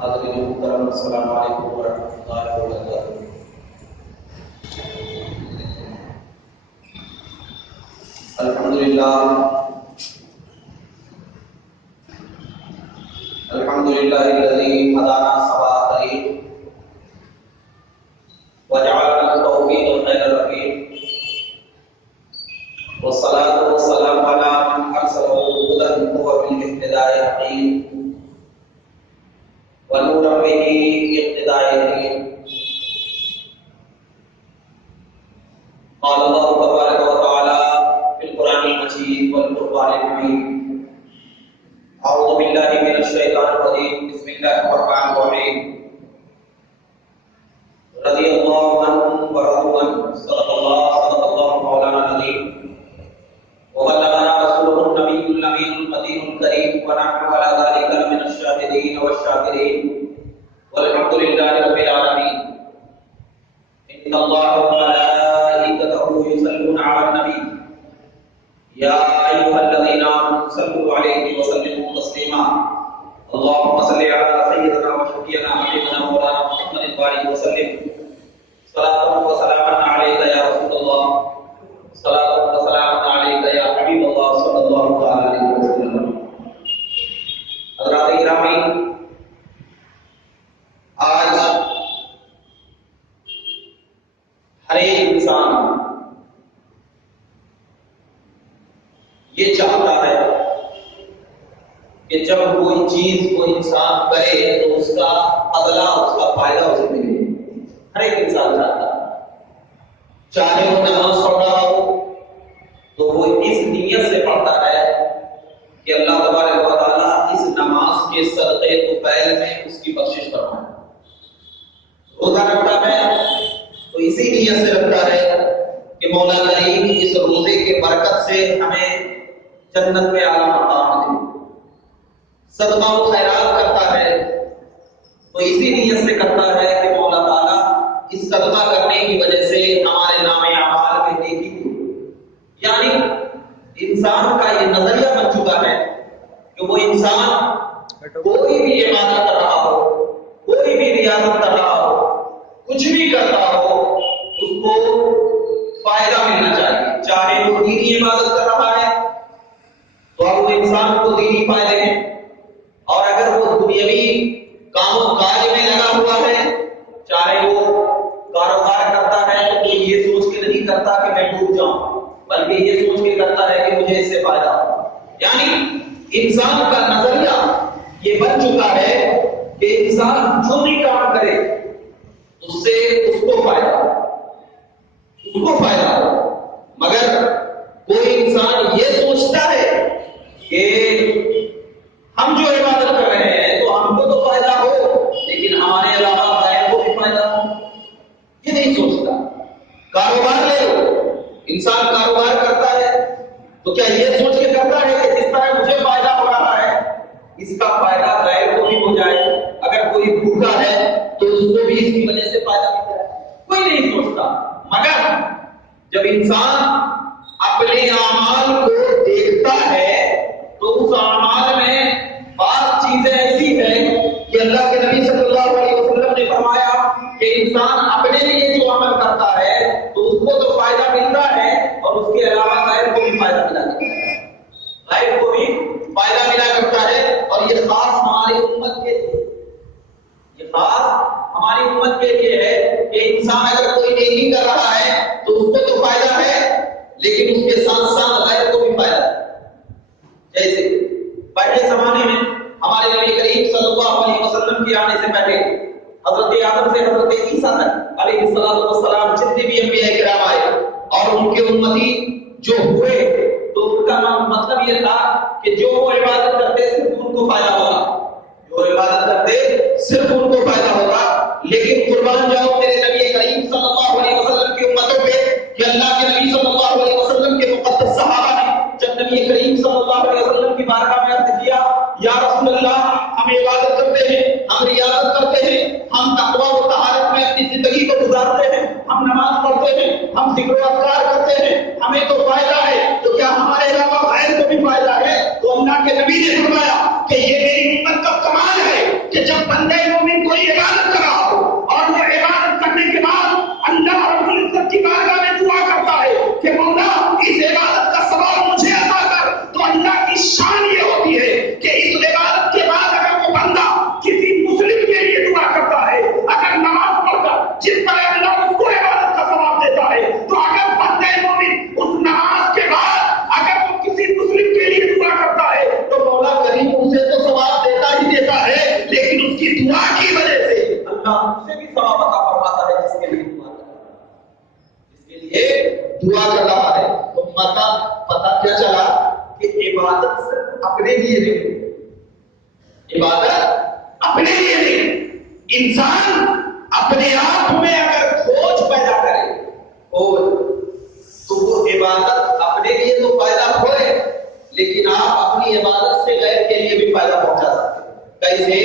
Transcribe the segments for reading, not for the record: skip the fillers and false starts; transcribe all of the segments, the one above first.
حاضرین محترم السلام علیکم ورحمۃ اللہ وبرکاتہ۔ الحمدللہ الذی ہدانا سوا طریق وجعلنا التوفیق خیر الرفیق والصلاة والسلام علی من ارسلہ هدی هو بالاهتداء یقین ونورا به اقتداء یقین۔ قال اللہ تبارک و تعالی فی القرآن المجید والفرقان الحمید۔ اعوذ باللہ من الشیطان الرجیم، بسم اللہ الرحمن الرحیم۔ رضی اللہ عنہم ورضوا عنہ، صدق اللہ مولانا العظیم، وبلغنا رسولہ النبی الامین القدیم الکریم، ونحن علی ذلک لمن الشاہدین والشاکرین، والحمد للہ رب العالمین۔ ان اللہ وملائکتہ یصلون علی النبی یا ایھا الذین آمنوا صلوا علیہ وسلموا تسلیما۔ اللهم صل علی سیدنا وشفیعنا حبیبنا مولانا محمد وآلہ وسلم، صلاۃ و سلام علیک یا رسول اللہ، صلاۃ و سلام علیک یا حبیب اللہ صلی اللہ علیہ وسلم۔ حضرات گرامی، آج ہر ایک انسان یہ چاہتا ہے کہ جب کوئی چیز کوئی انسان کرے تو اس کا اگلا اس کا فائدہ اسے ملے۔ ہر ایک انسان چاہتا ہے، چاہے وہ نماز پڑھ رہا ہو تو وہ اس نیت سے پڑھتا ہے کہ اللہ تبارک و تعالیٰ اس نماز کے صدقے تو پہل میں اس کی بخشش فرمائے۔ روزہ رکھتا ہے تو اسی نیت سے رکھتا ہے کہ مولا کریم اس روزے کے برکت سے ہمیں جنت میں اعلیٰ مقام دے۔ صدقہ و خیرات کرتا ہے تو اسی نیت سے کرتا ہے کہ مولا تعالیٰ اس صدقہ کرنے کی وجہ سے ہمارے نام اعمال میں نیکی ہو۔ یعنی انسان کا یہ نظریہ بن چکا ہے کہ وہ انسان کوئی بھی عبادت کر رہا ہو، کوئی بھی ریاضت کر رہا ہو، کچھ بھی کرتا ہو، اس کو فائدہ ملنا چاہیے۔ چاہے وہ دینی عبادت کر رہا ہے تو اب وہ انسان کو دینی فائدے ہیں، اور اگر وہ دنیاوی کام و کاج میں لگا ہوا ہے، چاہے وہ کاروبار کرتا ہے تو یہ سوچ کے نہیں کرتا کہ میں ڈوب جاؤں، بلکہ یہ سوچ کے کرتا ہے کہ مجھے اس سے فائدہ ہو۔ یعنی انسان کا نظریہ یہ بن چکا ہے کہ انسان جو بھی کام کرے اس سے اس کو فائدہ ہو، مگر کوئی انسان یہ سوچتا ہے کہ ہم جو عبادت کر رہے ہیں تو ہم کو تو فائدہ ہو لیکن ہمارے علاوہ غیر کو بھی فائدہ ہو، یہ نہیں سوچتا۔ کاروبار لے لو، انسان کاروبار کرتا ہے تو کیا یہ سوچ کے کرتا ہے کہ جس طرح مجھے فائدہ ہو رہا ہے اس کا فائدہ غیر کو بھی ہو جائے، اگر کوئی بھوکا ہے تو اس کو بھی اس کی وجہ سے فائدہ ہو جائے، کوئی نہیں سوچتا۔ مگر جب انسان اپنے اعمال کو دیکھتا ہے تو اس اعمال میں بعض چیزیں ایسی ہیں کہ اللہ کے نبی صلی اللہ علیہ وسلم نے فرمایا کہ انسان اپنے لیے جو عمل کرتا ہے تو اس کو تو فائدہ ملتا ہے اور اس کے علاوہ غیر کو بھی فائدہ ملا کرتا ہے، غیر کو بھی فائدہ ملا کرتا ہے۔ اور یہ خاص ہماری امت کے لیے، یہ خاص ہماری امت کے لیے ہے کہ انسان اگر کوئی نیکی کر رہا ہے تو اس کو تو فائدہ ہے لیکن اس کے ساتھ ساتھ غیر کو بھی فائدہ ہے۔ جیسے پہلے زمانے میں ہمارے نبی کریم صلی اللہ علیہ وسلم کے آنے سے پہلے حضرت آدم سے حضرت عیسیٰ تک علیہ السلام جتنے بھی انبیاء کرام آئے اور ان کے امتی جو ہوئے تو ان کا مطلب یہ تھا کہ جو وہ عبادت کرتے صرف ان کو فائدہ ہوگا، جو عبادت کرتے صرف ان کو فائدہ ہوگا۔ لیکن قربان جاؤ میرے نبی کریم صلی اللہ علیہ وسلم کی امتوں پہ کہ اللہ کے نبی صلی اللہ علیہ وسلم کے مقدس صحابہ نے جب نبی کریم صلی اللہ علیہ وسلم کی بارگاہ میں عرض کیا یا رسول اللہ ہم عبادت کرتے ہیں، ہم ریاضت کرتے ہیں، ہم تقویٰ و طہارت میں اپنی زندگی کو گزارتے ہیں، ہم نماز پڑھتے ہیں، ہم ذکر و اذکار کرتے ہیں، ہمیں تو فائدہ ہے، تو کیا ہمارے علاوہ غیر کو بھی فائدہ ہے؟ تو اللہ کے نبی نے فرمایا کہ یہ میری امت کا کمال ہے کہ کہ جب بندے مومن کوئی عبادت کر رہا ہو اور وہ عبادت کرنے کے بعد اللہ رب العزت کی بارگاہ میں دعا کرتا ہے کہ مولا اس عبادت کا ثواب مجھے عطا کر، تو اللہ کی شان یہ ہوتی ہے کہ اس عبادت کے بعد اگر وہ بندہ کسی مسلم کے لیے دعا کرتا ہے، اگر نماز پڑھ کر جس طرح اللہ اس کو عبادت کا ثواب دیتا ہے، تو اگر بندے مومن اس نماز کے بعد اگر وہ کسی مسلم کے لیے دعا کرتا ہے تو مولا کریم اسے تو ثواب دیتا ہی دیتا ہے، لیکن اس کی دعا کی وجہ سے اللہ اسے بھی ثواب عطا فرماتا ہے جس کے لیے دعا کر رہا ہے، جس کے لیے دعا کر رہا ہے۔ تو پتہ کیا چلا کہ عبادت صرف اپنے لیے نہیں، عبادت اپنے لیے نہیں، انسان اپنے آپ میں اگر کھوج پیدا کرے تو وہ عبادت اپنے لیے تو پیدا ہوئے، لیکن آپ اپنی عبادت سے غیر کے لیے بھی پیدا پہنچا سکتے ہیں۔ کیسے؟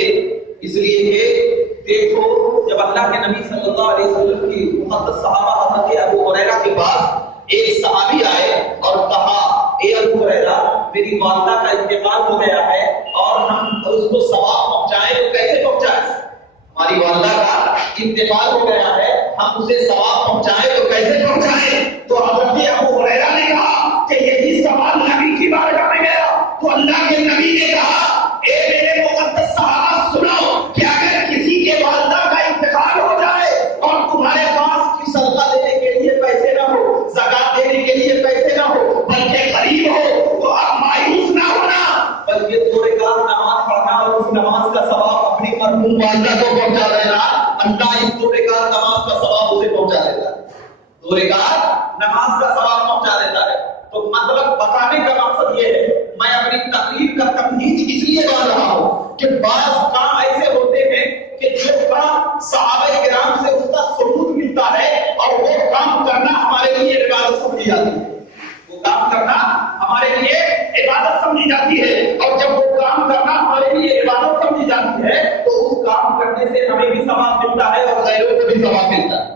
اس لیے کہ دیکھو جب اللہ کے نبی صلی اللہ علیہ وسلم کی مقدس صحابہ حضرت ابو ہریرہ کے پاس ایک صحابی آئے اور کہا اے ابو ہریرہ میری والدہ کا انتقال ہو گیا ہے اور ہم اس کو ثواب پہنچائیں تو کیسے پہنچائیں؟ ہماری والدہ کا انتقال ہو گیا ہے، ہم اسے ثواب پہنچائیں تو کیسے پہنچائیں؟ تو حضرت ابو ہریرہ نے کہا کہ یہی سوال نبی کی بارگاہ میں گیا تو اللہ کے نبی نے کہا اے میرے مقدس صحابہ سنو کہ اگر کسی کے والدہ کا انتقال ہو جائے اور تمہارے پاس کی صدقہ دینے کے لیے پیسے نہ ہو، زکات دینے کے لیے پیسے نہ ہو، بلکہ غریب ہو، تو آپ مایوس نہ ہونا، بلکہ تھوڑے کار نماز پڑھنا اور اس نماز کا ثواب اپنی مرحوم والدہ کو پہنچا دینا، اللہ اس تھوڑے کار نماز کا ثواب اسے پہنچا دیتا ہے، تھوڑے کار نماز کا ثواب پہنچا دیتا ہے۔ تو مطلب بتانے کا مقصد یہ ہے، میں اپنی تقریر کا تمہید اس لیے ڈال رہا ہوں کہ بعض کام ایسے ہوتے ہیں کہ جو کام صحابہ کرام سے اس کا ثبوت ملتا ہے اور وہ کام کرنا ہمارے لیے عبادت سمجھی جاتی ہے، وہ کام کرنا ہمارے لیے عبادت سمجھی جاتی ہے، اور جب وہ کام کرنا ہمارے لیے عبادت سمجھی جاتی ہے تو اس کام کرنے سے ہمیں بھی ثواب ملتا ہے اور غیروں کو بھی ثواب ملتا ہے،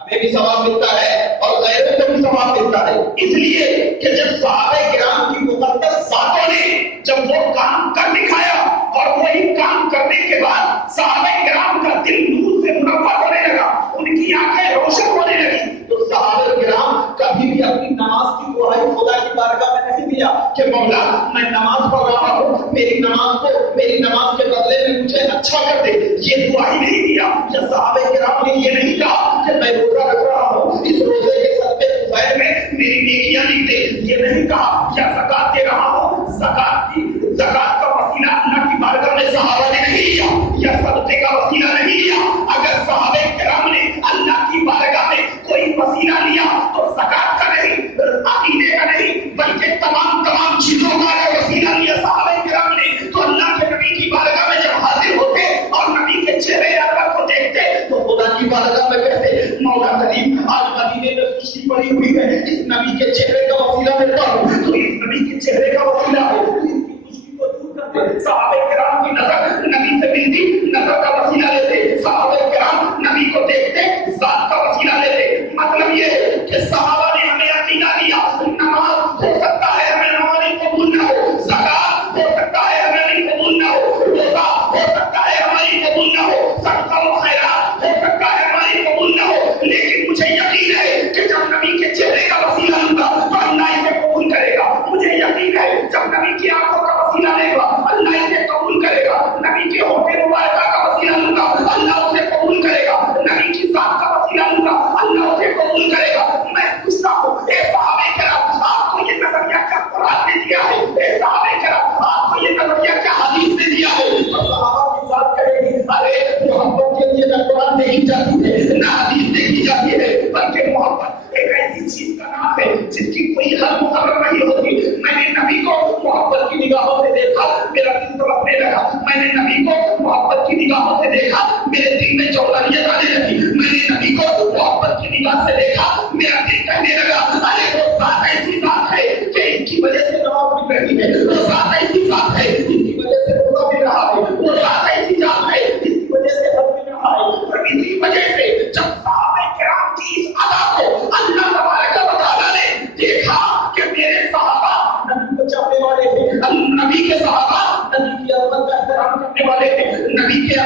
ہمیں بھی ثواب ملتا ہے اور غیروں کو بھی ثواب ملتا ہے۔ اس لیے کہ جب صحابہ کرام کی مقدس ذاتوں نے جب وہ کام کر دکھایا اور وہی کام کرنے کے بعد صحابہ کرام کا دل نور سے منور ہونے لگا، ان کی آنکھیں روشن ہونے لگی، تو صحابہ کرام کبھی بھی اپنی نماز کی دعائی خدا کی بارگاہ میں نہیں دیا کہ مولا میں نماز پڑھ رہا ہوں، میری نماز کے بدلے میں مجھے اچھا کر دے، یہ دعائی نہیں دیا۔ یا صحابہ کرام نے یہ نہیں کہا کہ میں روزہ رکھ رہا ہوں، اس روزے کے صدقے خیر میں میری نیکیاں لکھ دے، یہ نہیں کہا۔ یا زکات دے رہا ہوں، زکات کا وسیلہ اللہ کی بارگاہ میں صحابہ نے نہیں لیا، یا صدقے کا وسیلہ نہیں لیا۔ اگر صحابہ کرام نے اللہ کی بارگاہ میں کوئی وسیلہ لیا تو زکات کا نہیں، عقیدے کا نہیں، بلکہ تمام چیزوں کا اگر وسیلہ لیا صحابہ کرام نے، تو اللہ کے نبی کی بارگاہ میں جب حاضر ہوتے اور نبی کے چہرے انور کو دیکھتے تو خدا کی بارگاہ میں کہتے مولا کریم آج مدینے میں خوشی پڑی ہوئی ہے، اس نبی کے چہرے کا وسیلہ دیتا ہوں، تو اس نبی کے چہرے کا وسیلہ ہے، اس کی خوشی کو دور کرتے۔ صحابہ کرام کی نظر نبی سے ملتی، نظر کا وسیلہ لیتے، صحابہ کرام نبی کو دیکھتے، ذات کا وسیلہ لیتے۔ مطلب یہ ہے کہ صحابہ نے ہمیں عقیدہ دیا، نماز ہو سکتا ہے ہمیں ہماری قبول نہ ہو، زکات ہو سکتا ہے ہماری قبول نہ ہو، روزہ ہو سکتا ہے ہماری قبول نہ ہو، صدقہ و خیرات ہو سکتا ہے ہماری قبول نہ ہو، لیکن مجھے یقین ہے کہ جب نبی کے چہرے کا وسیلہ لوں گا تو اللہ اسے قبول کرے گا، مجھے یقین ہے جب نبی کی آنکھوں کا وسیلہ لے گا اللہ اسے قبول کرے گا، نبی کے ہوٹے مبارکہ کا وسیلہ لوں گا اللہ اسے قبول کرے گا، نبی کی ذات کا وسیلہ لوں گا اللہ اسے قبول کرے گا۔ میں پوچھتا ہوں اے صحابہ کرام آپ کو یہ نظریہ کیا قرآن نے دیا ہے؟ اے صحابہ کرام آپ کو یہ نظریہ کیا حدیث نے دیا ہے؟ اور صحابہ کی بات کرے گی ارے محبت کے لیے نہ قرآن دیکھی جاتی ہے نہ حدیث دیکھی جاتی ہے، بلکہ محبت ایک ایسی چیز کا نام ہے جس کی کوئی حد مقرر نہیں ہوتی۔ میں نے نبی کو محبت کی نگاہوں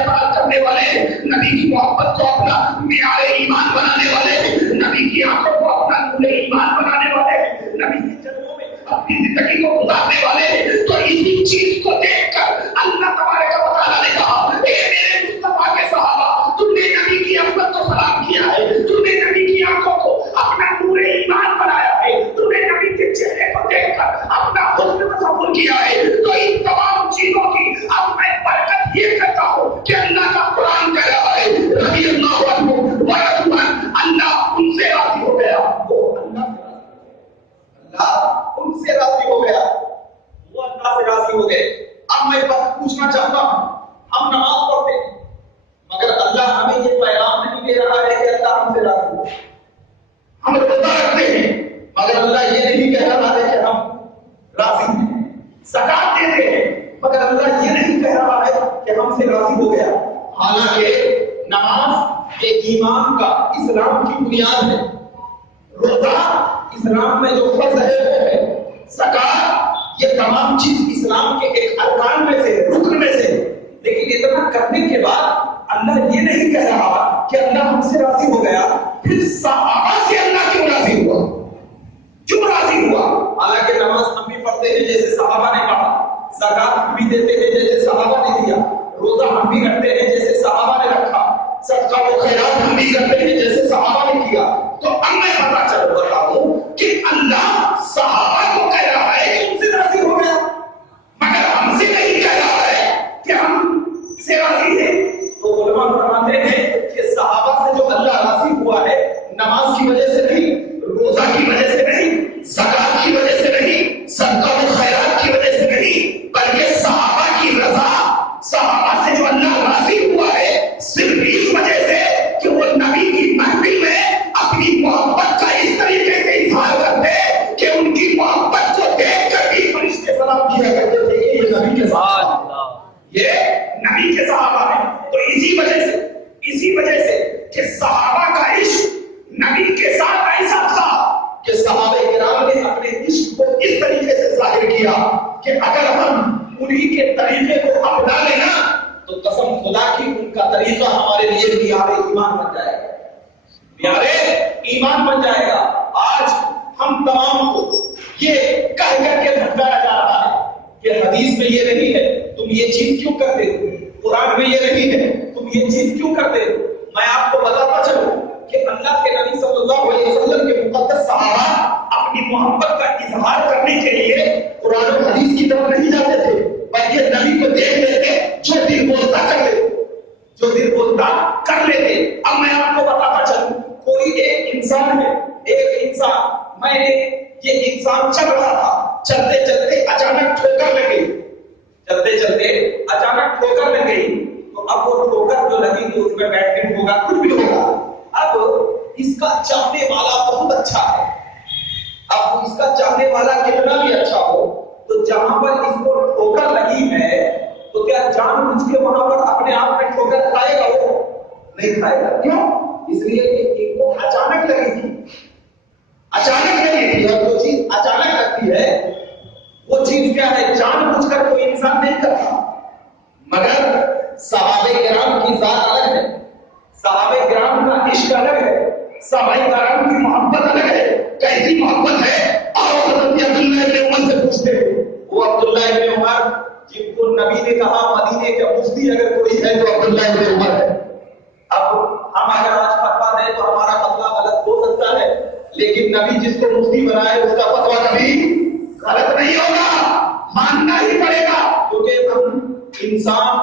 اعتراض کرنے والے, نبی کی محبت کو اپنا معیار ایمان بنانے والے, نبی کی آنکھوں کو اپنا نور ایمان بنانے والے, نبی کی جنتوں میں اپنی زندگی کو گزارنے والے, تو اسی چیز کو دیکھ کر اللہ تبارک و تعالیٰ نے کہا, اے میرے مصطفیٰ کے صحابہ, تم نے نبی کی عظمت کو سلام کیا ہے, تم نے نبی کی آنکھوں کو اپنا نور ایمان بنایا ہے, تم نے نبی کے چہرے کو دیکھ کر اپنا حسن تصور کیا ہے, تو ان تمام چیزوں کی اب میں برکت یہ کرتا ہوں کہ اللہ کا قرآن کہہ رہا ہے رضی اللہ عنہ ورضوا عنہ, اللہ ان سے راضی ہو گیا, اللہ ان سے راضی ہو گیا, وہ اللہ سے راضی ہو گئے. اب میں بات پوچھنا چاہتا ہوں, ہم نماز پڑھتے ہیں مگر اللہ ہمیں یہ پیغام نہیں دے رہا ہے کہ اللہ ہم سے راضی ہو. ہم روزہ رکھتے ہیں مگر اللہ یہ نہیں کہہ رہا ہے کہ ہم راضی ہیں. زکات دیتے ہیں مگر اللہ یہ نہیں کہہ رہا ہے کہ ہم سے راضی ہو گیا. حالانکہ نماز یہ ایمان کا, اسلام کی بنیاد ہے. روزہ اسلام میں جو فرض ہے وہ ہے. زکات یہ تمام چیز اسلام کے ایک ارکان میں سے, رکن میں سے. لیکن اتنا کرنے کے بعد اللہ یہ نہیں کہہ رہا کہ اللہ ہم سے راضی ہو گیا, پھر صحابہ سے اللہ کیوں راضی ہوا, کیوں راضی ہوا؟ حالانکہ نماز ہم بھی پڑھتے ہیں جیسے صحابہ نے پڑھا, زکات ہم بھی دیتے ہیں جیسے صحابہ نے دیا, روزہ ہم بھی رکھتے ہیں جیسے صحابہ نے رکھا, صدقہ و خیرات ہم بھی کرتے ہیں جیسے صحابہ نے کیا. تو اب میں پتا چل بتاؤں کہ اللہ صحابہ کو کہہ رہا ہے کہ ان سے راضی ہو گیا, مگر ہم سے نہیں کہہ رہا ہے کہ ہم سے راضی ہیں. تو علماء فرماتے ہیں کہ صحابہ سے جو اللہ راضی ہوا ہے نماز کی وجہ سے نہیں, روزہ کی وجہ سے نہیں, زکات کی وجہ سے نہیں, صدقہ و خیرات کی وجہ سے نہیں, بلکہ صحابہ کی رضا, صحابہ سے جو اللہ راضی ہوا ہے صرف اس وجہ سے کہ وہ نبی کی محفل میں اپنی محبت کا اس طریقے سے اظہار کرتے کہ ان کی محبت کو دیکھ کر بھی فرشتے سلام کیا کرتے تھے کہ یہ نبی کے صحابہ, یہ نبی کے صحابہ ہیں. تو اسی وجہ سے کہ صحابہ کا عشق نبی کے ساتھ ایسا تھا کہ صحابہ کرام نے اپنے عشق کو اس طریقے سے ظاہر کیا کہ اگر ہم انہی کے طریقے کو اپنا لینا تو قسم خدا کی ان کا طریقہ ہمارے لیے معیار ایمان بن جائے گا, معیار ایمان بن جائے گا. آج ہم تمام کو یہ کہہ کر کے بھٹکایا جا رہا ہے کہ حدیث میں یہ نہیں ہے تم یہ چیز کیوں کرتے ہو, قرآن میں یہ نہیں ہے تم یہ چیز کیوں کرتے ہو. میں آپ کو بتاتا چلوں کہ اللہ کے نبی صلی اللہ علیہ وسلم کے مقدس صحابہ اپنی محبت کا اظہار کرنے کے لیے قرآن و حدیث کی طرف نہیں جاتے تھے, بلکہ نبی کو دیکھ لیتے, جو دل بولتا کر لیتے, جو دل بولتا کر لیتے. اب میں آپ کو بتاتا چلوں, کوئی ایک انسان ہے, ایک انسان, میں نے یہ انسان چل رہا تھا, چلتے چلتے اچانک ٹھوکر لگ گئی, چلتے چلتے اچانک ٹھوکر لگ گئی. تو اب وہ ٹھوکر جو لگی تو اس میں بیٹھ ہوگا, کچھ بھی ہوگا. اب اس کا چاہنے والا بہت اچھا ہے, اب اس کا چاہنے والا کتنا بھی اچھا ہو تو جہاں پر اس کو ٹھوکر لگی ہے تو کیا جان بوجھ کے وہاں پر اپنے آپ میں ٹھوکر کھائے گا؟ وہ نہیں کھائے گا. کیوں؟ اس لیے کہ ایک کو اچانک لگی تھی, اچانک لگی تھی, اور جو چیز اچانک لگتی ہے وہ چیز کیا ہے, جان بوجھ کر کوئی انسان نہیں کرتا. مگر صحابہ کرام کی ذات الگ ہے, صحابہ کرام کا عشق الگ ہے, صحابہ کرام کی محبت الگ ہے. کیسی محبت ہے؟ اور حضرت عبداللہ ابن عمر سے پوچھتے ہیں. وہ عبداللہ ابن عمر جن کو نبی نے کہا مدینے کا مفتی اگر کوئی ہے تو عبداللہ ابن عمر ہے. اب ہم اگر آج فتوا دیں تو ہمارا فتوا غلط ہو سکتا ہے, لیکن نبی جس کو مفتی بنائے اس کا فتوا کبھی غلط نہیں ہوگا, ماننا ہی پڑے گا. کیونکہ ہم انسان,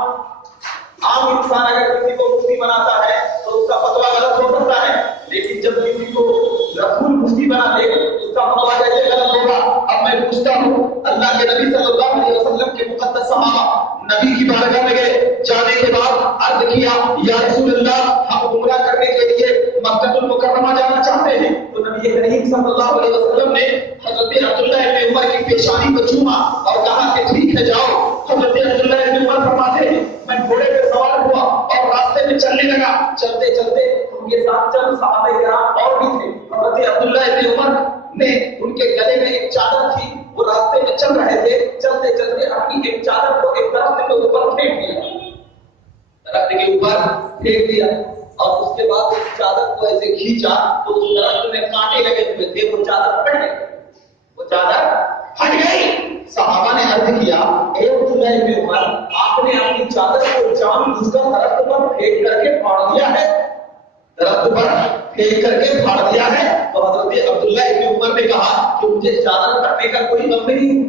عام انسان اگر کسی کو مفتی بناتا ہے تو اس کا فتوا غلط ہو سکتا ہے, لیکن جب کسی کو رسول مفتی بنا دے اس کا فتوا کیسے غلط ہوگا؟ اب میں پوچھتا ہوں, اللہ کے نبی صلی اللہ علیہ وسلم کے مقدس صحابہ نبی کی بارگاہ میں گئے, جانے کے بعد عرض کیا یا رسول اللہ ہم عمرہ کرنے کے لیے مکہ المکرمہ جانا چاہتے ہیں. تو نبی کریم صلی اللہ علیہ وسلم نے حضرت عبداللہ ابن عمر کی پیشانی کو چوما اور کہا کہ ٹھیک ہے جاؤ. حضرت عبداللہ ابن عمر فرماتے ہیں میں گھوڑے پہ سوار ہوا اور راستے میں چلنے لگا, چلتے چلتے ان کے ساتھ چند صحابہ کرام اور بھی تھے. حضرت عبداللہ ابن عمر نے ان کے گلے میں ایک چادر تھی, وہ راستے میں چل رہے تھے, چلتے چلتے اپنی ایک چادر کو ایک درخت کے اوپر پھینک دیا. درخت کے اوپر پھینک دیا اور اس کے بعد اس چادر کو ایسے کھینچا تو اس درخت میں کانٹے لگے ہوئے تھے، وہ چادر پھٹ گئی، وہ چادر پھٹ گئی۔ صحابہ نے عرض کیا اے عبداللہ ابن عمر، آپ نے اپنی چادر کو جان بوجھ کر درخت پر پھینک کر کے پھاڑ دیا ہے، درخت پر پھینک کر کے پھاڑ دیا ہے۔ تو حضرت عبداللہ ابن عمر نے کہا کہ مجھے چادر پھٹنے کا کوئی غم نہیں،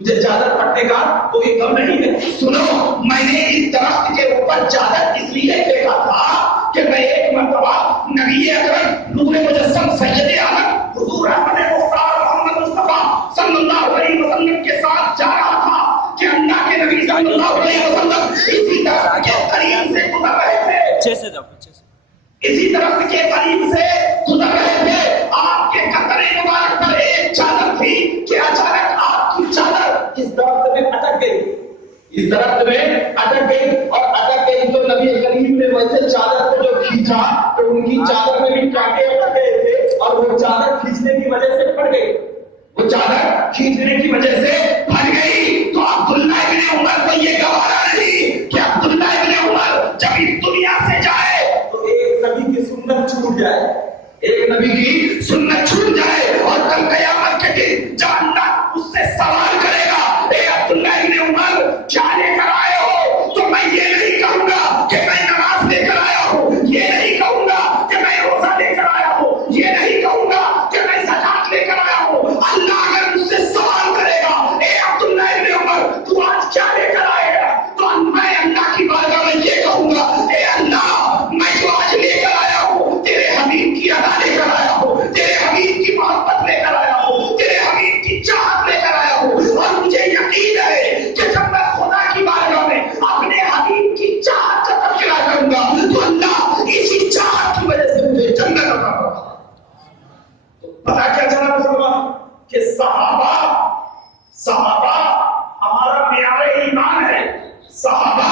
مجھے چادر پھٹنے کا کوئی غم نہیں ہے۔ سنو، میں نے اس درخت کے اوپر چادر اس لیے پھینکا تھا کہ میں ایک مرتبہ نبی اکرم نور مجسم سید عالم حضور احمد مختار محمد مصطفیٰ صلی اللہ علیہ وسلم کے ساتھ جا رہا تھا کہ اللہ کے نبی صلی اللہ علیہ وسلم اسی درخت کے قریب سے گزر رہے تھے، اسی درخت کے قریب سے گزر رہے تھے۔ آپ کے قطرے مبارک پر ایک چادر تھی کہ اچانک آپ کی چادر اس درخت میں اٹک گئی، اس درخت میں اٹک گئی اور اٹک گئی تو نبی کریم نے ویسے چادر کو جو کھینچا تو ان کی چادر میں بھی کانٹے اٹک گئے تھے اور وہ چادر کھینچنے کی وجہ سے پھٹ گئی، وہ چادر کھینچنے کی وجہ سے پھٹ گئی۔ تو عبداللہ ابن عمر کو یہ گوارا نہیں کہ عبداللہ ابن عمر جب اس دنیا سے جائے تو ایک نبی کی سنت چھوٹ جائے، ایک نبی کی سنت چھوٹ جائے اور کل قیامت کے دن جب اللہ اس سے سوال کرے گا اے عبداللہ ابن عمر کیا لے کر آئے ہو، تو میں یہ نہیں کہوں گا کہ میں نماز لے کر آیا ہوں، یہ نہیں کہوں گا کہ میں روزہ لے کر آیا ہوں، یہ نہیں کہوں گا کہ میں زکات لے کر آیا ہوں۔ اللہ اگر مجھ سے سوال کرے گا اے عبداللہ ابن عمر تو آج کیا لے کر آئے گا، تو میں اللہ کی بارگاہ میں یہ کہوں گا اے اللہ میں جو آج لے کر آیا ہوں تیرے حبیب کی ادا لے کر آیا ہوں، تیرے حبیب کی محبت لے کر آیا ہوں، تیرے حبیب کی چاہت لے کر آیا ہوں، اور مجھے یقین ہے کہ جب میں خدا کی بارگاہ میں اپنے حبیب کی چاہت کا تذکرہ کروں گا تو اللہ اسی چاہت کی وجہ سے مجھے جنت عطا کرے گا۔ پتا کیا چلا مسلمان کہ صحابہ ہمارا معیار ایمان ہے، صحابہ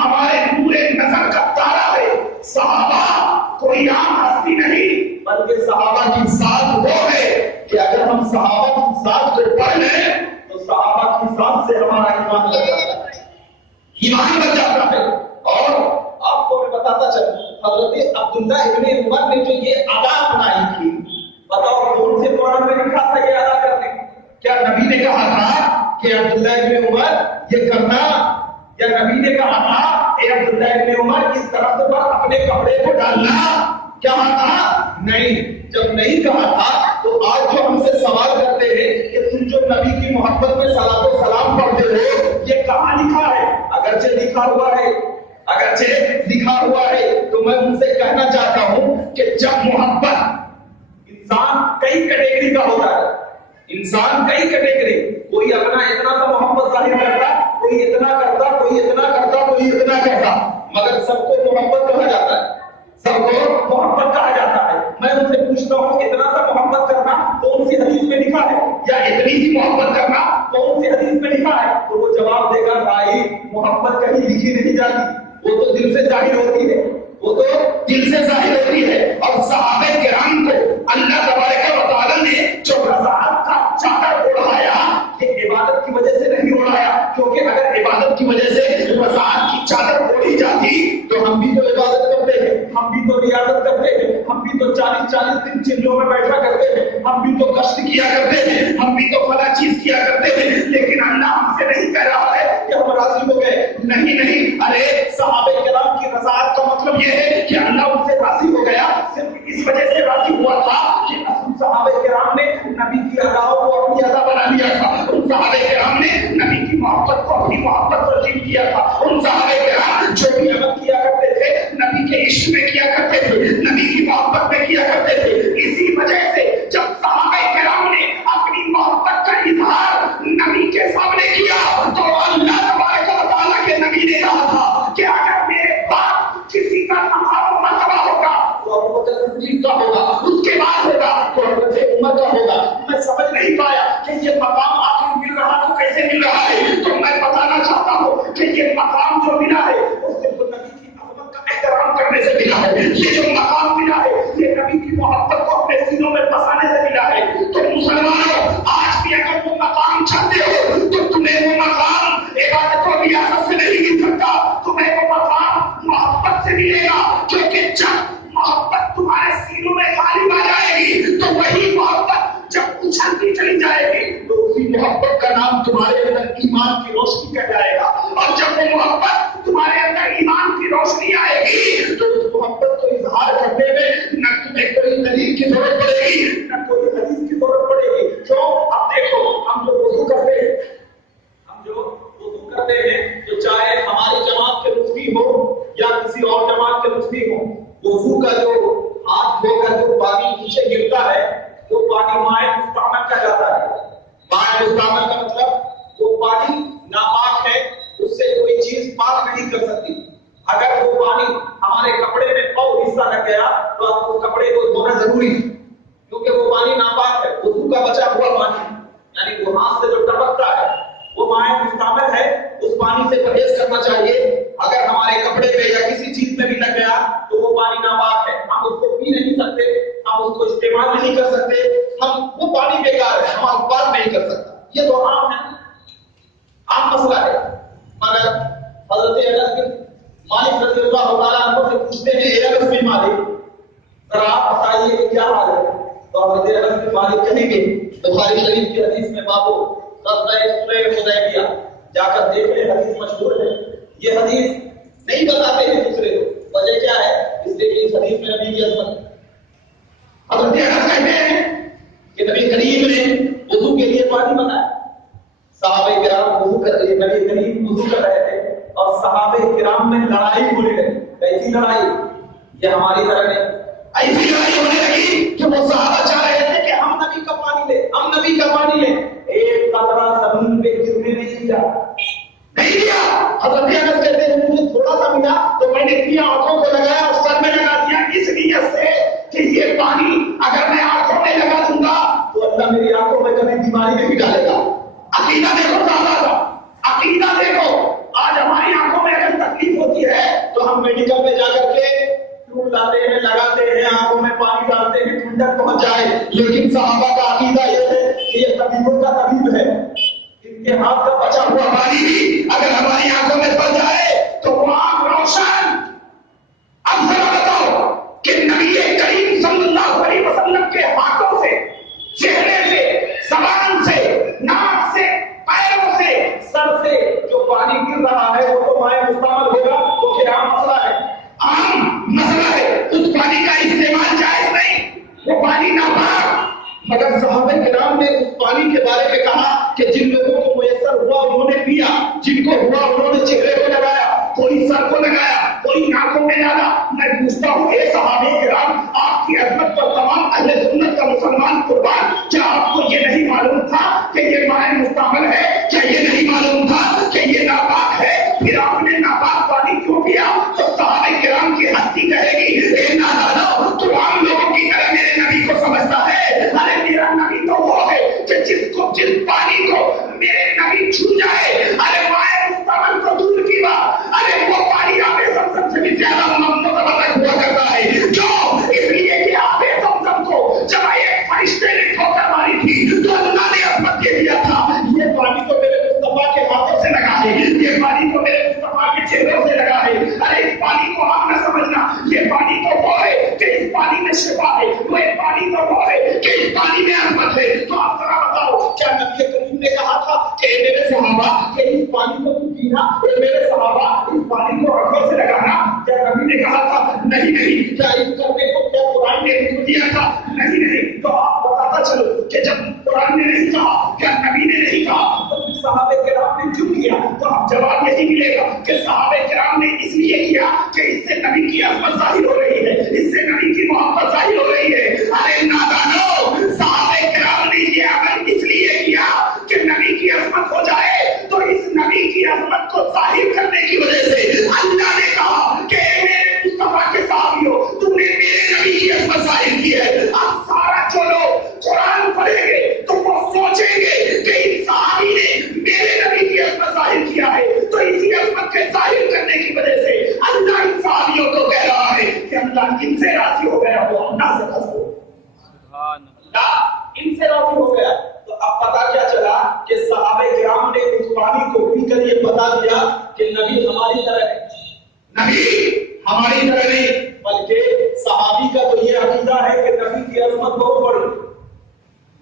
ہمارے پورے نظر کا تارا ہے، صحابہ کوئی عام ہستی نہیں بلکہ صحابہ کی ذات وہ ہے کہ اگر ہم صحابہ کی ذات کو پڑھ لیں تو صحابہ کی ذات سے ہمارا ایمان بن جاتا ہے، ایمان بن جاتا ہے۔ اور آپ کو میں بتاتا چلوں حضرت عبداللہ ابن عمر نے جو یہ ادا اپنائی تھی، بتاؤ کون سے قرآن میں لکھا تھا یہ ادا کرنے؟ کیا نبی نے کہا تھا کہ عبداللہ ابن عمر یہ کرنا، یا نبی نے کہا تھا اے عبداللہ ابن عمر اس درخت پر اپنے کپڑے کو ڈالنا؟ کہا تھا؟ نہیں۔ جب نہیں کہا تھا تو آج جو ہم سے سوال کرتے ہیں کہ تم جو نبی کی محبت میں صلاۃ و سلام پڑھتے ہو یہ کہاں لکھا ہے؟ اگرچہ لکھا ہوا ہے، اگرچہ لکھا ہوا ہے تو میں ان سے کہنا چاہتا ہوں کہ جب محبت انسان کئی کیٹیگری کا ہوتا ہے، انسان کئی کیٹیگری، کوئی اپنا اتنا سا محبت ظاہر کرتا، کوئی اتنا کرتا، کوئی اتنا کرتا، کوئی اتنا کرتا، مگر سب کو محبت کہا جاتا ہے، سب کو محبت کہا جاتا ہے۔ میں ان سے پوچھتا ہوں اتنا سا محبت کرنا کون سی حدیث میں لکھا ہے، یا اتنی سی محبت کرنا کون سی حدیث میں لکھا ہے؟ تو وہ جواب دے گا بھائی محبت کہیں لکھی نہیں جاتی، وہ تو دل سے ظاہر ہوتی ہے، وہ تو دل سے ظاہر ہوتی ہے۔ اور صحابہ کرام کو اللہ تبارک و تعالی نے جو رضاعت کا چادر اڑایا یہ عبادت کی وجہ سے نہیں اڑایا، کیونکہ اگر عبادت کی وجہ سے رضاعت کی چادر اڑی جاتی تو ہم بھی تو عبادت کرتے ہیں، ہم بھی تو ریاضت کرتے ہیں، ہم بھی تو 40 دن چلوں میں بیٹھا کرتے ہیں، ہم بھی تو کشت کیا کرتے ہیں، ہم بھی تو فلاں چیز کیا کرتے ہیں، لیکن اللہ ہم سے نہیں کہہ رہا ہے کہ ہم راضی ہو گئے، نہیں۔ ارے صحابہ کرام کی رضاعت کا مطلب یہ ہے کہ اللہ ان سے راضی ہو گیا، صرف اس وجہ سے راضی ہوا تھا کہ صحابہ کرام نے نبی کی اداؤں کو اپنی ادا بنا لیا تھا، ان صحابہ کرام نے نبی کی محبت کو اپنی محبت ترجیح کیا تھا، ان صحابہ کرام جو بھی عمل کیا کرتے تھے نبی کے عشق میں کیا کرتے تھے، نبی کی محبت میں کیا کرتے تھے۔ اسی وجہ سے جب صحابہ کرام نے اپنی محبت کا اظہار نبی کے سامنے کیا تو اللہ تبارک و تعالیٰ کے نبی نے کہا تھا کہ اگر میرے بعد کسی کا مقام و مرتبہ ہوگا تو ابو بکر صدیق کا ہوگا، اس کے بعد ہوگا تو حضرت عمر کا ہوگا۔ میں سمجھ نہیں پایا کہ یہ مقام آخر مل رہا تو کیسے مل رہا ہے، تو میں بتانا چاہتا ہوں کہ یہ مقام جو ملا ہے وہ صرف نبی کی عظمت کا احترام کرنے سے ملا ہے، یہ جو مقام ملا ہے یہ نبی کی محبت کو اپنے سینوں میں بسانے سے ملا ہے۔ تو مسلمانوں آج بھی اگر وہ مقام چاہتے ہو تو تمہیں وہ مقام عبادت و ریاضت سے نہیں مل سکتا، تمہیں وہ مقام ملے گا، کیونکہ جب محبت تمہارے سینوں میں غالب آ جائے گی تو وہی محبت جب اچھلتی چلی جائے گی تو اسی محبت کا نام تمہارے اندر ایمان کی روشنی کر جائے گا، اور جب وہ محبت تمہارے اندر ایمان کی روشنی آئے گی تو اس محبت کو اظہار کرنے میں نہ تمہیں کوئی دلیل کی ضرورت پڑے گی نہ کوئی حدیث کی ضرورت پڑے گی۔ کیوں؟ اب دیکھو ہم جو وضو کرتے ہیں تو چاہے ہماری جماعت کے مفتی ہو یا کسی اور جماعت کے مفتی ہو، وضو کا جو ہاتھ دھو کر جو پانی نیچے گرتا ہے وہ پانی مائع مستعمل کہلاتا ہے۔ مائع مستعمل کا مطلب وہ پانی ناپاک ہے، اس سے کوئی چیز پاک نہیں کر سکتی۔ اگر وہ پانی ہمارے کپڑے میں اور حصہ لگ گیا تو آپ کو کپڑے کو دھونا ضروری ہے، کیونکہ وہ پانی ناپاک ہے، وضو کا بچا ہوا پانی، یعنی وہ ہاتھ سے جو ٹپکتا ہے وہ مائع مستعمل ہے، اس پانی سے پرہیز کرنا چاہیے۔ اگر ہمارے کپڑے پہ یا کسی چیز میں بھی لگ گیا تو وہ پانی ناپاک ہے، ہم اس کو پی نہیں سکتے، ہم اس کو استعمال نہیں کر سکتے، ہم وہ پانی بیکار ہے، ہم استعمال نہیں کر سکتا۔ یہ تو عام ہے، عام مسئلہ ہے۔ مگر حضرت انس بن مالک رضی اللہ تعالیٰ عنہ سے پوچھتے ہیں، اے انس بن مالک ذرا آپ بتائیے کہ کیا حال ہے؟ تو حضرت انس بن مالک کہیں گے، بخاری شریف کی حدیث میں بابو غزوہ حدیبیہ جا کر دیکھ لیں، حدیث مشہور ہے۔ یہ حدیث نہیں بتاتے ہیں دوسرے کو، وجہ کیا ہے؟ اس لیے کہ اس حدیث میں نبی کی عظمت حضرت انس کہتے ہیں کہ نبی کریم نے وضو کے لیے پانی بنایا، صحابہ کرام وضو کر رہے، نبی کریم وضو کر رہے تھے اور صحابہ کرام میں لڑائی ہونے لگی۔ کیسی لڑائی؟ یہ ہماری طرح نہیں، ایسی لڑائی ہونے لگی کہ وہ صحابہ چاہ رہے تھے کہ ہم نبی کا پانی لیں، ہم نبی کا پانی لیں۔ ایک قطرہ زمین پہ گرنے نہیں دیا۔ حضرت انس کہتے ہیں مجھے تھوڑا سا ملا تو میں نے اپنی آنکھوں کو لگایا اور سر میں لگا دیا، اس لیے سے کہ یہ پانی اگر میں آنکھوں میں لگا دوں گا تو اللہ میری آنکھوں میں کبھی بیماری نہیں ڈالے گا۔ عقیدہ دیکھو صحابہ، عقیدہ دیکھو۔ آج ہماری آنکھوں میں اگر تکلیف ہوتی ہے تو ہم میڈیکل میں جا کر کے ٹیوب لاتے ہیں، لگاتے ہیں، آنکھوں میں پانی ڈالتے ہیں ٹھنڈک پہنچ جائے، لیکن صحابہ کا عقیدہ یہ ہے کہ یہ طبیبوں کا طبیب ہے، ان کے ہاتھ کا بچا ہوا پانی بھی اگر ہماری آنکھوں میں پڑ جائے تو وہ آنکھ روشن۔ اب ذرا بتاؤ کہ نبی کریم صلی اللہ علیہ وسلم کے ہاتھوں سے، چہرے سے، زبان سے، ناک سے، پیروں سے، سر سے جو پانی گر رہا ہے وہ تو مائع مستعمل ہوگا، وہ کیا عام مسئلہ ہے؟ عام مسئلہ ہے، اس پانی کا استعمال جائز نہیں، وہ پانی ناپاک۔ مگر صحابہ کرام نے اس پانی کے بارے میں کہا کہ جن لوگوں کو میسر ہوا انہوں نے پیا، جن کو ہوا انہوں نے چہرے کو لگایا، کوئی سر کو لگایا، کوئی ناکوں میں ڈالا۔ میں پوچھتا ہوں اے صحابہ کرام، آپ کی عظمت پر تمام اہل سنت کا مسلمان قربان، کیا آپ کو یہ نہیں معلوم تھا کہ یہ مائع مستعمل ہے؟ کیا یہ نہیں معلوم تھا کہ یہ ناپاک ہے؟ پھر آپ نے ناپاک پانی کیوں پیا؟ تو صحابہ کرام کی ہستی کہے گی، اے نادانو، تو عام لوگوں کی طرح میرے نبی کو سمجھتا ہے؟ ارے میرا نبی تو وہ ہے کہ جس پانی کو میرے نبی چھو جائے، ارے مائع مستعمل کو دور کی بات، ارے وہ پانی آب زمزم سے بھی زیادہ متبرک ہوا کرتا ہے۔ کیوں؟ اس لیے کہ آب زمزم کو جب ایک فرشتے نے ٹھوکر ماری تھی تو اللہ نے عظمت کے دیا تھا، یہ پانی تو میرے مصطفیٰ کے ہاتھوں سے لگا ہے، یہ پانی تو میرے مصطفیٰ کے چہروں سے لگا ہے۔ ارے اس پانی کو آپ نہ سمجھنا، یہ پانی تو وہ ہے کہ اس پانی میں شفا ہے، وہ پانی تو وہ ہے کہ اس پانی میں عظمت ہے۔ تو آپ ذرا بتاؤ، کیا نبی کریم نے کہا تھا کہ میرے صحابہ کہ اس پانی کو تم پینا، میرے صحابہ اس پانی کو آنکھوں سے لگانا؟ کیا نبی نے کہا تھا؟ نہیں نہیں۔ کیا اس کرنے کو کیا قرآن نے حکم دیا تھا؟ نہیں نہیں۔ تو آپ بتاتا چلو کہ جب قرآن نے نہیں کہا، کیا نبی نے نہیں کہا، تو پھر صحابہ کرام نے کیوں کیا؟ تو اب جواب یہی ملے گا کہ صحابہ کرام نے اس لیے کیا کہ اس سے نبی کی عظمت ظاہر ہو رہی ہے، اس سے نبی کی محبت ظاہر ہو رہی ہے۔ ارے نادانو، صحابہ کرام نے یہ عمل اس لیے کیا کہ نبی کی عظمت ہو جائے، تو اس نبی کی عظمت کو ظاہر کرنے کی وجہ سے اللہ نے کہا کہ میرے مصطفیٰ کے صحابیوں، تم نے میرے نبی کی عظمت ظاہر کی ہے۔ اب سارا جو لوگ قرآن پڑھیں گے تو وہ سوچیں گے کہ اس صحابی نے میرے نبی کی عظمت ظاہر کیا ہے، تو اسی عظمت کے ظاہر کرنے کی وجہ سے اللہ ان صحابیوں کو کہہ رہا ہے کہ اللہ ان سے راضی ہو گیا، وہ اللہ سے راضی ہو گیا، اللہ ان سے راضی ہو گیا۔ تو اب پتا کیا چلا کہ صحابہ کرام نے اس پانی کو پی کر یہ بتا دیا کہ نبی ہماری طرح ہے، نبی ہماری طرح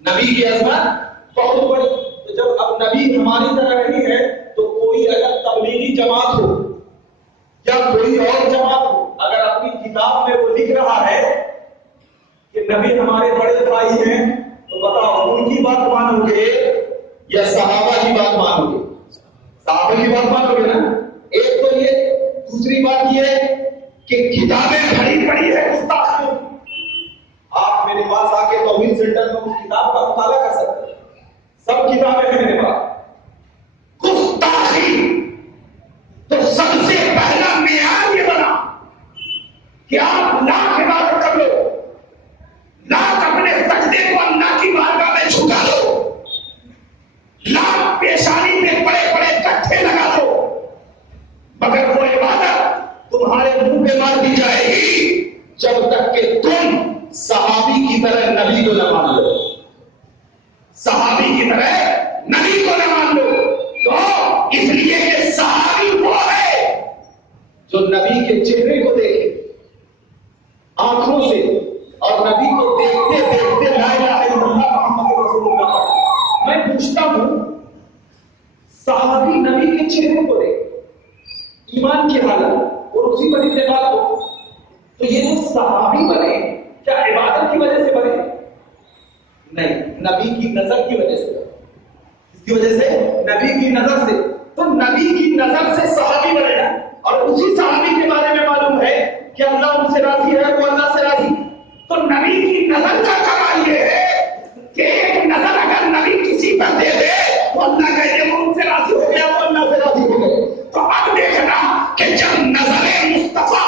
نبی کی عظمت بہت بڑی. تو جب اب نبی ہماری طرح نہیں ہے تو کوئی اگر تبلیغی جماعت ہو یا کوئی اور جماعت ہو، اگر اپنی کتاب میں وہ لکھ رہا ہے کہ نبی ہمارے بڑے بھائی ہیں، تو بتاؤ ان کی بات مانو گے یا صحابہ کی بات مانو گے؟ صحابہ کی بات مانو گے نا. ایک تو یہ. دوسری بات یہ ہے کہ کتابیں بھری پڑی ہے گستاخیوں. آپ میرے پاس آ کے توحید سینٹر میں اس کتاب کا مطالعہ کر سکتے ہیں. سب کتابیں ہیں میرے پاس. گستاخی تو سب سے پہلا معیار یہ بنا کہ آپ لاکھ عبادت کر لو، لاکھ اپنے سجدے کو اللہ کی بارگاہ میں جھکا لو، لاکھ پیشانی میں بڑے بڑے کٹھے لگا دو، مگر وہ عبادت تمہارے منہ پہ مار دی جائے گی جب تک کہ تم صحابی کی طرح نبی کو نہ مان لو. صحابی کی طرح نبی کو نہ مان لو. تو اس لیے کہ صحابی وہ ہے جو نبی کے چہرے کو دیکھے آنکھوں سے، اور نبی کو دیکھتے دیکھتے لا الہ الا اللہ محمد رسول اللہ. میں پوچھتا ہوں، صحابی نبی کے چہرے کو دیکھے ایمان کی حالت اور اسی پر اتباع ہو، تو یہ جو صحابی بنے کیا عبادت کی وجہ سے بنے؟ نہیں، نبی کی نظر کی وجہ سے. اس کی وجہ سے نبی کی نظر سے. تو نبی کی نظر سے صحابی بنے نا. اور اسی صحابی کے بارے میں معلوم ہے کہ اللہ ان سے راضی ہے، وہ اللہ سے راضی. تو نبی کی نظر کا کمال یہ ہے کہ ایک نظر اگر نبی کسی پر دے دے تو اللہ کہتے وہ ان سے راضی ہو گیا، وہ اللہ سے راضی ہو گئے. تو اب دیکھنا کہ جب نظر مصطفیٰ،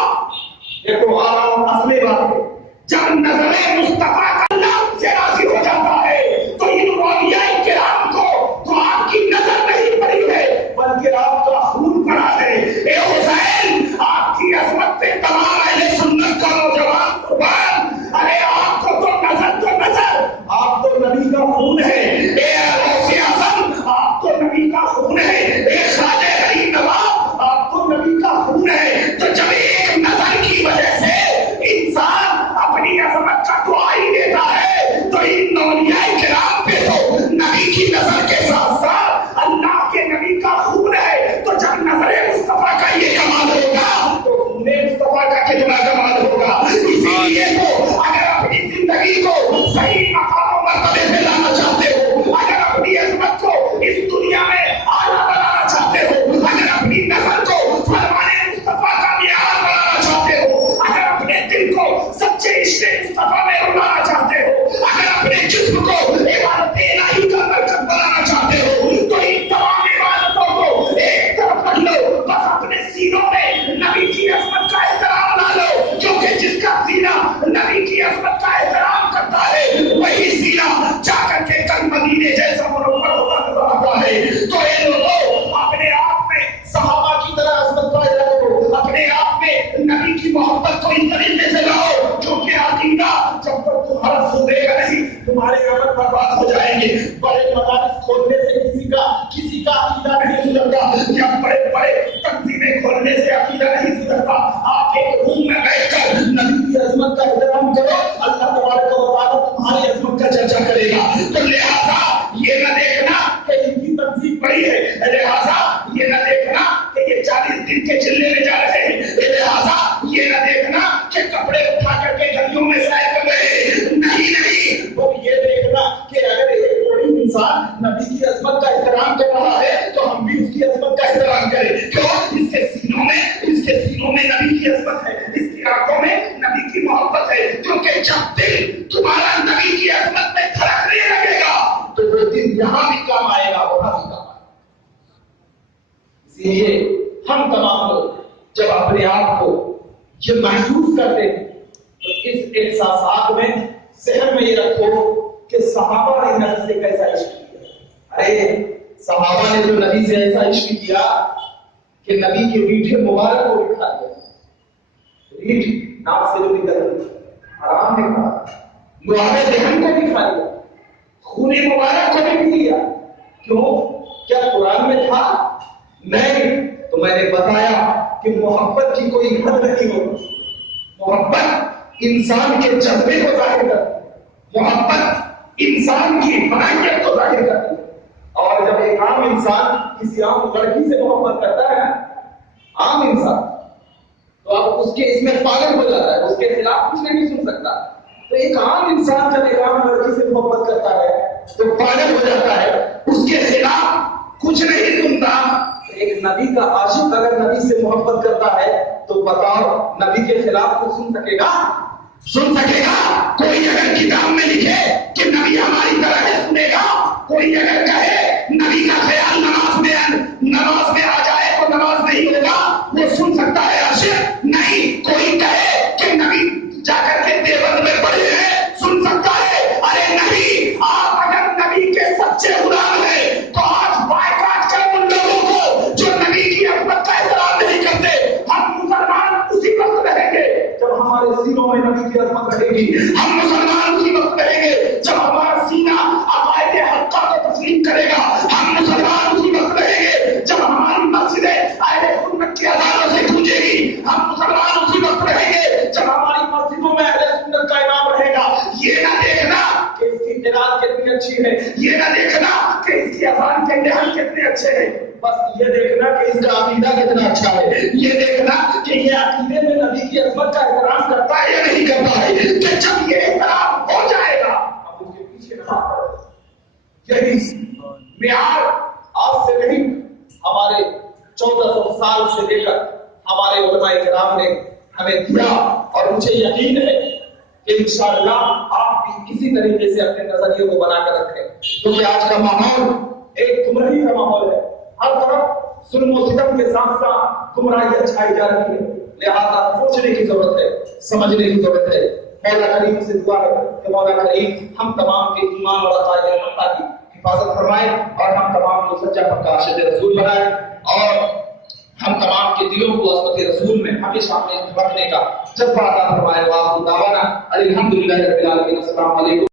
دیکھو اصلی بات ہے، جب نظر مصطفیٰ کا اللہ سے راضی ہو جاتا ہے تو ان اولیاء کرام کو تو آپ کی نظر نہیں پڑی ہے بلکہ آپ کا خون پڑا ہے. اے حسین، آپ کی عظمت سے تمام اہل سنت کا نوجوان قربان. ارے آپ کو تو نظر، آپ تو نبی کا خون ہے. اے غوث اعظم، آپ تو نبی کا خون ہے. اے خواجہ غریب نواز، آپ تو نبی کا خون ہے. تو جب ایک نظر کی وجہ سے انسان اپنی عظمت کا دعائی دیتا ہے تو ان اولیاء کرام پہ تو نبی کی نظر کے ساتھ ساتھ اللہ کے نبی کا خون ہے. تو جب نظر مصطفیٰ کا یہ کمال ہوگا تو خون مصطفیٰ کا کتنا کمال ہوگا. اسی لیے تو اگر اپنی زندگی کو صحیح مقام و مرتبے پہ لانا چاہتے ہو، اگر اپنی عظمت کو اس دنیا میں اعلیٰ بنانا چاہتے ہو، اگر اپنی نظر کو فرمان مصطفیٰ کا معیار بنانا چاہتے ہو، اگر اپنے دل کو سچے عشق مصطفیٰ میں رلانا چاہتے ہو، اگر اپنے جسم کو عبادت الہی کا مرکز بنانا چاہتے ہو، تو ان تمام عبادتوں کو ایک طرف رکھ لو. بس اپنے سینوں میں نبی کی عظمت کا احترام لا لو، کیونکہ جس کا سینہ نبی کی عظمت کا احترام کرتا ہے وہی سینہ جا کر کے کل مدینے جیسا منور ہوتا نظر آتا ہے. تو اے لوگوں، اپنے آپ میں صحابہ کی طرح عظمت پیدا کرو، اپنے آپ میں نبی کی محبت کو اس طریقے سے لاؤ کیونکہ عقیدہ جب تک تمہارا سدھرے گا نہیں تمہارے عمل برباد ہو جائیں گے. بڑے مدارس کھولنے سے کسی کا عقیدہ نہیں سدھرتا، یا بڑے بڑے تنظیمیں کھولنے سے عقیدہ نہیں سدھرتا. آپ ایک روم میں بیٹھ کر نبی کی عظمت کا احترام کرو، اللہ تبارک و تعالیٰ تمہاری عظمت کا چرچا کرے گا. تو لہٰذا یہ نہ دیکھنا کہ ان کی تنظیم بڑی ہے، لہٰذا یہ نہ دیکھنا کہ یہ 40 دن کے چلے میں جا رہے ہیں، لہٰذا یہ نہ دیکھنا کہ کپڑے اٹھا کر کے گلیوں میں سائے کر رہے ہیں. نہیں، وہ یہ دیکھنا کہ اگر ایک بڑی انسان نبی کی عظمت کا احترام کر رہا ہے تو ہم بھی اس کی عظمت کا احترام کریں. کیوں؟ اس کے سینوں میں نبی کی عظمت ہے، اس کی آنکھوں میں نبی کی محبت ہے. کیونکہ جب دل تمہارا نبی کی عظمت میں دھڑکنے لگے گا تو وہ دل یہاں بھی کام آئے گا، وہاں بھی کام آئے گا. اسی لیے ہم تمام لوگ جب اپنے آپ کو یہ محسوس کرتے ہیں تو اس احساسات میں ذہن میں یہ رکھو کہ صحابہ نے نبی سے کیسا عشق کیا. ارے صحابہ نے جو نبی سے ایسا عشق کیا کہ نبی کے میٹھے مبارک کو بھی کھا لیا. ریٹھ ناک سے جو نکل حرام نے کھا، لعاب دہن کو بھی کھا لیا، خون مبارک کو بھی پی لیا. کیوں؟ کیا قرآن میں تھا؟ نہیں. تو میں نے بتایا کہ محبت کی کوئی حد نہیں ہوتی. محبت انسان کے جذبے کو ظاہر کرتی ہے. محبت انسان کی بنائیت کو ظاہر کرتی ہے. اور جب ایک عام انسان کسی عام لڑکی سے محبت کرتا ہے نا، عام انسان، تو اب اس کے اس میں پاگل ہو جاتا ہے، اس کے خلاف کچھ نہیں سن سکتا. تو ایک عام انسان جب ایک عام لڑکی سے محبت کرتا ہے تو پاگل ہو جاتا ہے، اس کے خلاف کچھ نہیں سنتا. ایک نبی کا عاشق اگر نبی سے محبت کرتا ہے تو بتاؤ نبی کے خلاف کچھ سن سکے گا؟ سن سکے گا؟ کوئی اگر کتاب میں لکھے کہ نبی ہماری طرح ہے سنے گا؟ کوئی اگر کہے نبی کا خیال نماز میں آ جائے تو نماز نہیں ہوگا، وہ سن سکتا ہے عاشق؟ نہیں. کوئی کہے کہ نبی جا کر کے دیوبند میں پڑھے ہیں، سن سکتا ہے؟ ارے نہیں. آپ اگر نبی کے سچے غلام ہیں تو آج بائیکاٹ کر ان لوگوں کو جو نبی کی عظمت کا احترام نہیں کرتے. ہم مسلمان اسی وقت رہیں گے جب ہمارے سینوں میں نبی کی عظمت رہے گی. ہم مسلمان اسی وقت رہیں گے جب ہمارا سینہ عقائد حقہ کو تسلیم کرے گا. ہم مسلمان اسی وقت رہیں گے جب ہماری مسجدیں اہل سنت کی اذانوں سے گونجے گی. ہم مسلمان اسی وقت رہیں گے جب ہماری مسجدوں میں اہل سنت کا امام رہے گا. یہ نہ دیکھنا کہ اس کی قرات کتنی اچھی ہے، یہ نہ دیکھنا کہ اس کی اذان کے لحن کتنے اچھے ہیں، بس یہ دیکھنا کہ اس کا عقیدہ کتنا اچھا ہے. یہ دیکھنا کہ یہ عقیدے میں نبی کی عظمت کا احترام کرتا ہے یا نہیں کرتا ہے. کہ جب یہ احترام ہو جائے گا اب اس کے پیچھے نہ پڑے. یہی معیار آج سے نہیں، ہمارے 1400 سال سے لے کر ہمارے علماء کرام نے ہمیں دیا. اور مجھے یقین ہے کہ انشاءاللہ آپ بھی اسی طریقے سے اپنے نظریے کو بنا کر رکھیں. کیونکہ آج کا ماحول ایک گمراہی کا ماحول ہے. ہر طرف ظلم و ستم کے ساتھ ساتھ گمراہیاں چھائی جا رہی ہے. لہذا سوچنے کی ضرورت ہے، سمجھنے کی ضرورت ہے. مولا کریم سے دعا ہے کہ مولا کریم ہم تمام کے ایمان اور عقائد حقہ کی حفاظت فرمائے اور ہم تمام کو سچا پکا عاشق رسول بنائے اور ہم تمام کے دلوں کو عظمت رسول میں ہمیشہ اپنے رکھنے کا جذبہ عطا فرمائے. وآخر دعوانا الحمدللہ رب العالمین. السلام علیکم.